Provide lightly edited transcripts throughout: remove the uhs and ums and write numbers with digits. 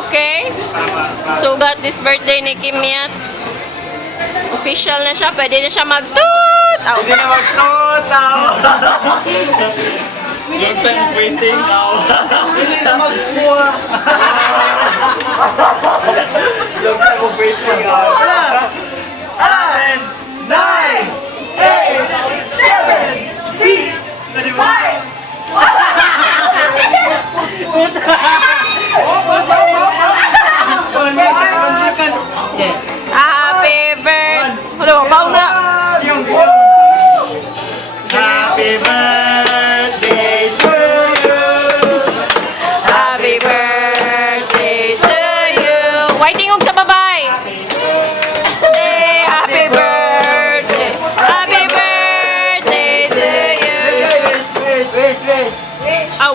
Okay. Sugat this birthday ni Kimyat. Official na siya. Pwede na siya mag-toot. Pwede na mag-toot. Long time waiting. Pwede na mag-fuwa. Long time waiting. 9, 8, 7, 6, 5. Happy birthday. Hello, bau na. Happy birthday to you. Happy birthday to you. Waiting og sa babay. Happy birthday. Happy birthday to you. Wish. Aw,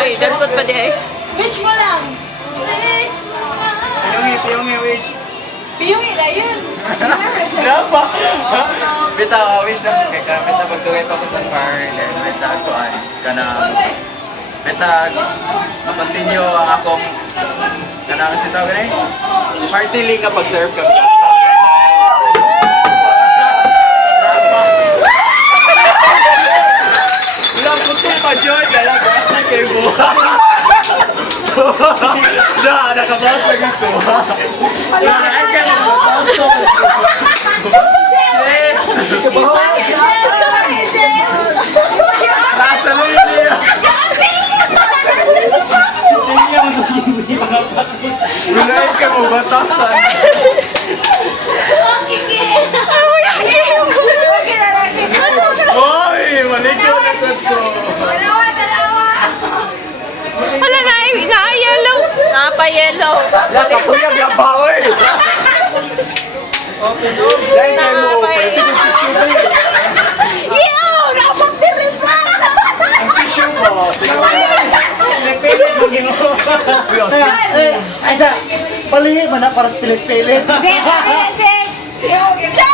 wait, dagkot pa di. Wish mo lang. Wish mo lang. Piyongi, wish. Piyungi na yun. Kenapa? Bita, wish na. Kaya bita, pagtugay pa ko sa bar. Bita, tuan. Kana, bita, continue ang akong, kana kasi tawag na eh. Party link kapag serve ka. Wala ko ito pa, Joy. Kaya ko kayo mo. Nakabawas lang ito. Ay, kaya nakabawas ito. Nasa mo yun niya. Gunahin ka mo, batasan. Hoy, maligyo na sa ito. Wala na yellow. Napa-yellow. Nakapuyag yung baoy. Dahil tayo mo, pwede yung tissue mo. Yo! Nakapag-tirin pa! Ang tissue mo. Nagpilit mo gino. Ay, sa palihig mo na para pilit-pilit. Jake! Jake!